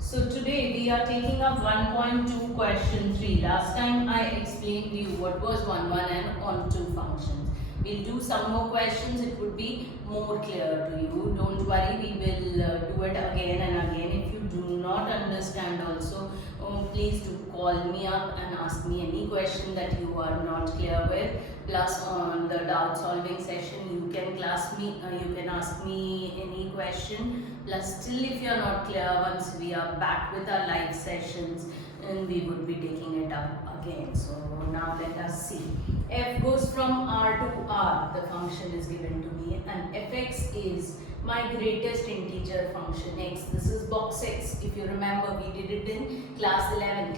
So today we are taking up 1.2 question 3. Last time I explained to you what was 1 and onto functions. We'll do some more questions. It would be more clear to you. Don't worry, we will do it again and again. If you do not understand also, please do call me up and ask me any question that you are not clear with. Plus on the doubt solving session, you can ask me any question. Plus still if you are not clear, once we are back with our live sessions, and we would be taking it up again. So now let us see. F goes from R to R, the function is given to me, and fx is my greatest integer function x. This is box x. If you remember, we did it in class 11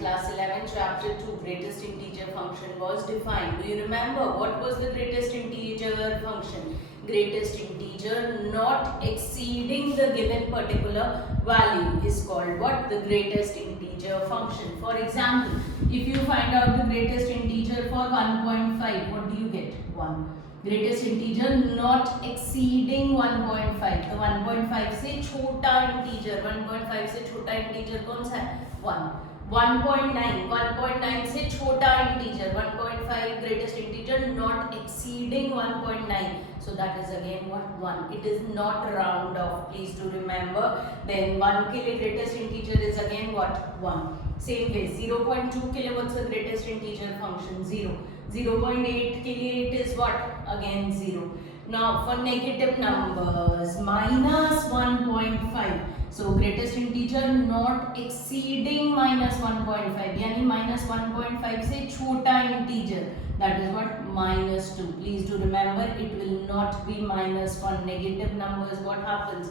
chapter 2. Greatest integer function was defined. Do you remember what was the greatest integer function? Greatest integer not exceeding the given particular value is called what? The greatest integer function. For example, if you find out the greatest integer for 1.5, what do you get? 1. Greatest integer not exceeding 1.5. The 1.5 से छोटा integer, 1.5 से छोटा integer कौन सा है? 1. 1.9 से छोटा integer, 1.5 greatest integer not exceeding 1.9. So that is again what? 1. It is not round off. Please do remember. Then 1 के लिए greatest integer is again what? 1. Same way, 0.2 के लिए what's the greatest integer function? 0. 0.8 के लिए it is what? Again 0. Now for negative numbers, minus 1.5. So greatest integer not exceeding minus 1.5. यानी minus 1.5 से छोटा integer. That is what? Minus 2. Please do remember, it will not be minus for negative numbers. What happens?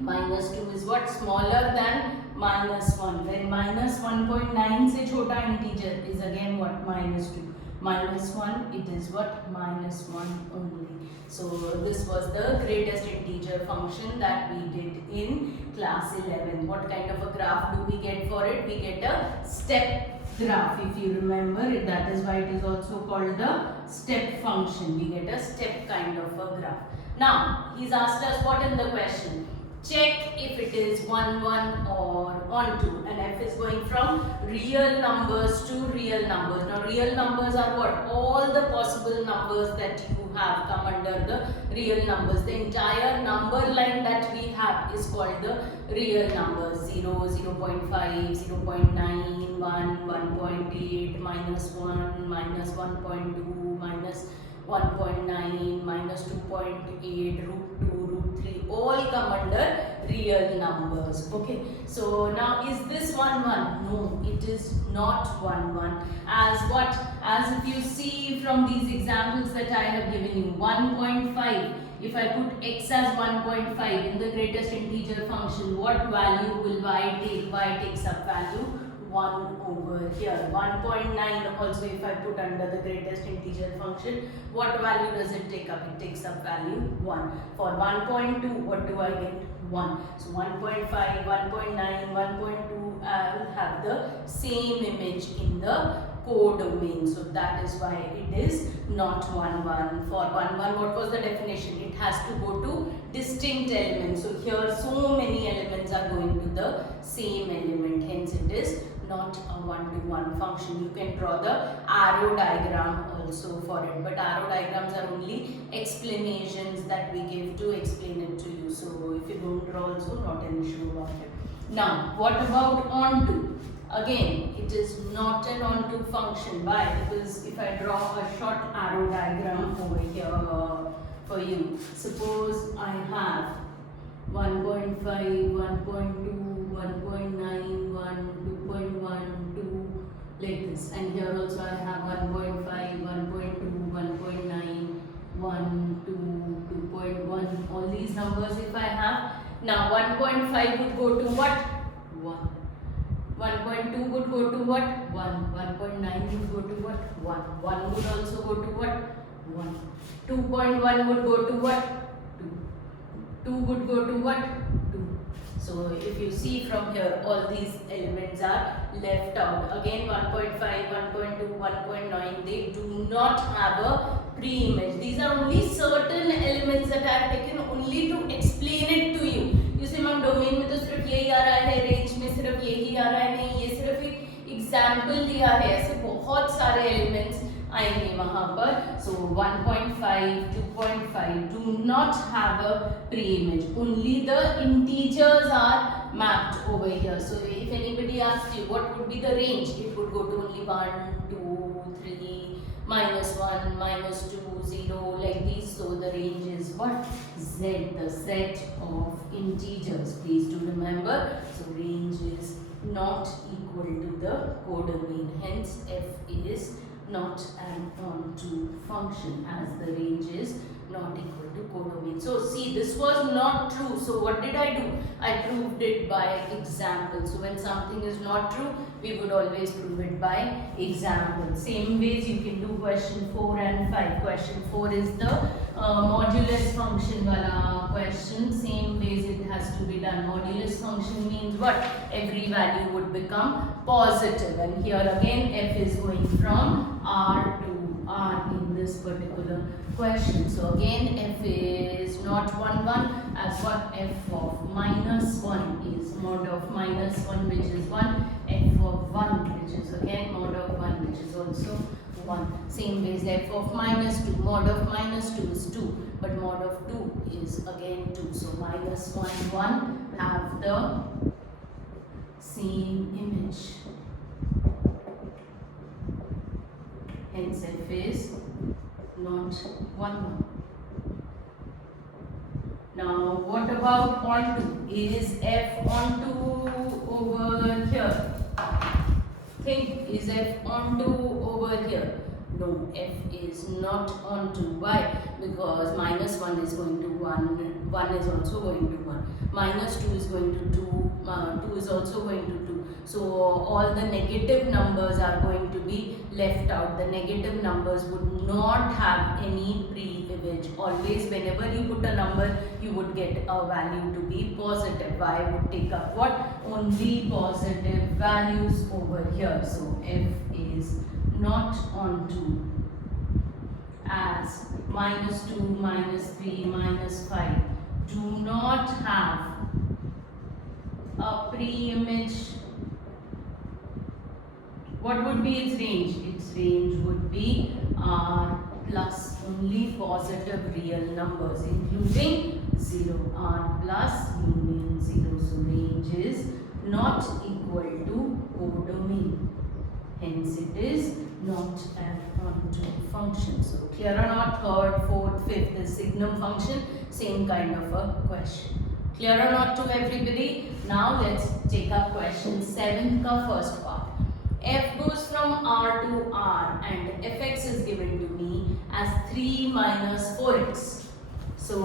Minus 2 is what? Smaller than minus 1. Then minus 1.9 से छोटा integer is again what? Minus 2. Minus 1, it is what? Minus 1 only. So this was the greatest integer function that we did in class 11. What kind of a graph do we get for it? We get a step graph. If you remember it, that is why it is also called the step function. We get a step kind of a graph. Now, he's asked us what in the question? Check if it is 1, 1 or onto, and f is going from real numbers to real numbers. Now real numbers are what? All the possible numbers that you have come under the real numbers. The entire number line that we have is called the real numbers. 0, 0.5, 0.9, 1, 1.8, minus 1, minus 1.2, minus 1.9, minus 2.8, root 2, root 3, all come under real numbers. Okay, so now is this 1, 1? No, it is not 1, 1. As what? As if you see from these examples that I have given you, 1.5. If I put x as 1.5 in the greatest integer function, what value will y take? Y takes up value 1 over here. 1.9 also if I put under the greatest integer function, what value does it take up? It takes up value 1. For 1.2, what do I get? 1. So 1.5, 1.9, 1.2 I will have the same image in the codomain. So that is why it is not 1, 1. For 1, 1, what was the definition? It has to go to distinct elements. So here so many elements are going to the same element. Hence it is not a one-to-one function. You can draw the arrow diagram also for it. But arrow diagrams are only explanations that we give to explain it to you. So if you don't draw also, not an issue about it. Now, what about onto? Again, it is not an onto function. Why? Because if I draw a short arrow diagram over here for you, suppose I have 1.5, 1.2, 1.9, 1, 2.1, 2, like this. And here also I have 1.5, 1.2, 1.9, 1, 2, 2.1. All these numbers if I have. Now 1.5 would go to what? 1. 1.2 would go to what? 1. 1.9 would go to what? 1. 1 would also go to what? 1. 2.1 would go to what? 2. 2 would go to what? 2. So if you see from here, all these elements are left out. Again 1.5, 1.2, 1.9, they do not have a pre-image. These are only certain elements that I have taken only to explain it to you. You see, ma'am, domain में तो सिर्फ यही आ रहा है, example दिया है, ऐसे बहुत सारे एलिमेंट्स आएंगे वहां पर. So 1.5, 2.5 do not have a pre-image. Only the integers are mapped over here. So if anybody asks you what would be the range, it would go to only 1, 2, 3, -1, -2, 0, like these. So the range is what? Z, the set of integers. Please do remember. So range is not equal to the codomain. Hence f is not an onto function, as the range is not equal to codomain. So see, this was not true. So what did I do? I proved it by example. So when something is not true, we would always prove it by example. Same ways you can do question 4 and 5. Question 4 is the modulus function wala question. Same ways it has to be done. Modulus function means what? Every value would become positive, and here again f is going from R to R in this particular question. So again f is not 1, 1, as what? F of -1 is mod of -1, which is 1. F of 1, which is again mod of 1, which is also 1. Same ways f of -2, mod of -2 is 2, but mod of 2 is again 2. So -1, 1 have the same image. Hence f is not 1, 1. Now what about onto? Is f onto over here? Think, is f onto over here? No, f is not onto. Why? Because -1 is going to 1, 1 is also going to 1, -2 is going to 2, 2 is also going to 2. So all the negative numbers are going to be left out. The negative numbers would not have any pre-image. Always whenever you put a number, you would get a value to be positive. I would take up what? Only positive values over here. So f is not onto, as -2, -3, -5 do not have a pre-image. What would be its range? Its range would be R plus only positive real numbers, including 0. R plus union 0. So range is not equal to codomain. Hence it is not an onto function. So clear or not? Third, fourth, fifth is signum function. Same kind of a question. Clear or not to everybody? Now let's take up question 7 ka first part. F goes from R to R and fx is given to me as 3 minus 4x. So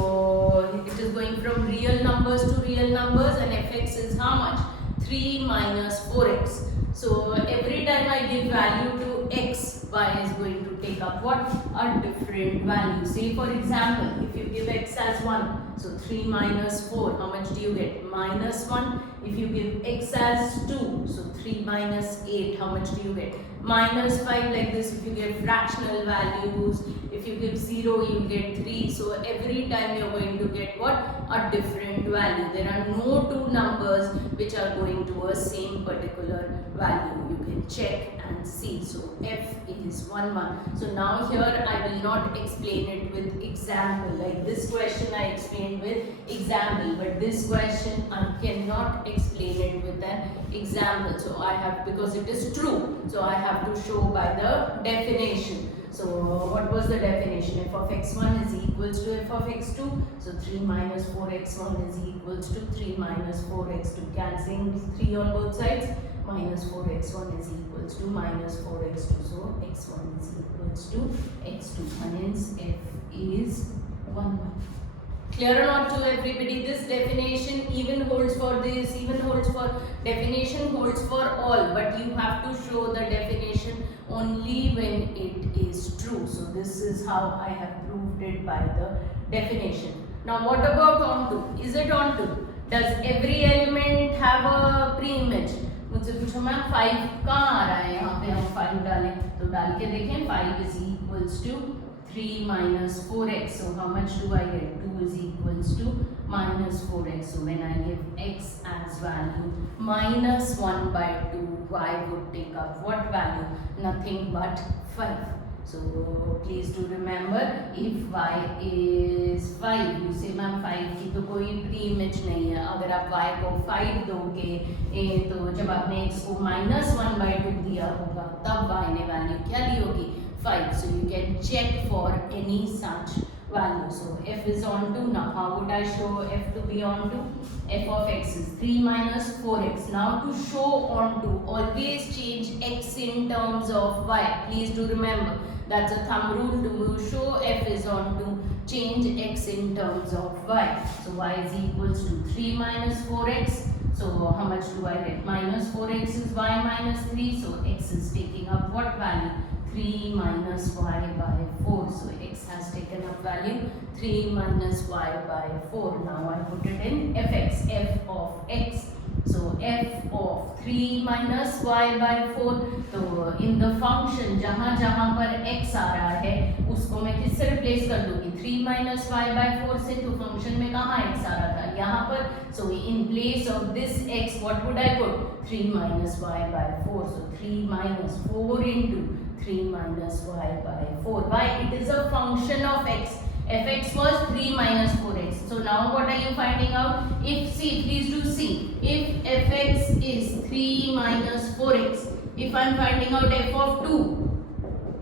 it is going from real numbers to real numbers, and fx is how much? 3 minus 4x. So every time I give value to x, y is going to take up what? A different value. Say for example, if you give x as 1, so 3 minus 4, how much do you get? -1. If you give x as 2, so 3 minus 8, how much do you get? -5, like this. If you give fractional values, if you give 0, you get 3. So every time you are going to get what? A different value. There are no two numbers which are going to a same particular value. You can check and see. So f is 1, 1. So now here I will not explain it with example. Like this question I explained with example, but this question I cannot explain it with an example. So I have, because it is true, so I have to show by the definition. So what was the definition? F of x1 is equals to f of x2. So 3 minus 4x1 is equals to 3 minus 4x2. Cancelling 3 on both sides. Minus 4x1 is equals to minus 4x2. So x1 is equals to x2. And hence f is 1, 1. Clear or not to everybody? This definition even holds for this, even holds for definition, holds for all, but you have to show the definition only when it is true. So this is how I have proved it by the definition. Now what about onto? Is it onto? Does every element have a pre-image? मुझसे पूछो ma'am 5 कहाँ आ रहा है? यहाँ पे हम 5 डालें तो डाल के देखें. 5 is equals to 3 minus 4x. So how much do I get? 2 is equals to minus 4x. So when I give x as value minus 1 by 2, y would take up what value? Nothing but 5. So please do remember, if y is 5, you say ma'am 5 की तो कोई pre image नहीं है. अगर आप y को 5 दोगे तो जब आपने x को -1/2 दिया होगा तब y ने वैल्यू क्या ली होगी? 5. So you can check for any such value. So f is on to. Now how would I show f to be on to? F of x is 3 minus 4x. Now to show on to, always change x in terms of y. Please do remember. That's a thumb rule. To show f is on to, change x in terms of y. So y is equals to 3 minus 4x. So how much do I get? Minus 4x is y minus 3. So x is taking up what value? 3 minus y by 4. So x has taken up value 3 minus y by 4. Now I put it in fx, f of x. So f of 3 minus y by 4. तो in the function जहाँ जहाँ पर x आ रहा है उसको मैं किससे replace कर दूँगी? 3 minus y by 4 से. तो फंक्शन में कहाँ x आ रहा था? यहाँ पर. So in place of this x, what would I put? 3 minus y by 4. So 3 minus 4 into 3 minus y by 4. Why? It is a function of x. fx was 3 minus 4x. So now what are you finding out? If see, please do see. If fx is 3 minus 4x, if I am finding out f of 2,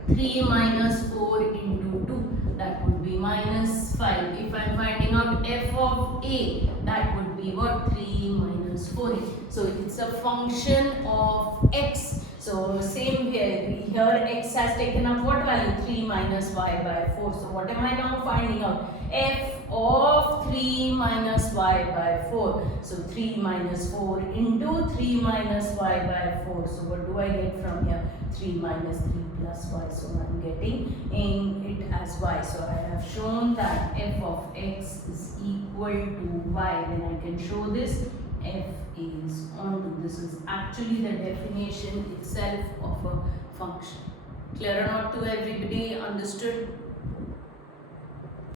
3 minus 4 into 2, that would be minus 5. If I am finding out f of a, that would be what? 3 minus 4a. So it's a function of x. So same here, x has taken up what value? 3 minus y by 4. So what am I now finding out? F of 3 minus y by 4. So 3 minus 4 into 3 minus y by 4. So what do I get from here? 3 minus 3 plus y. So I am getting it as y. So I have shown that f of x is equal to y. Then I can show this. F is onto. This is actually the definition itself of a function. Clear or not to everybody? Understood?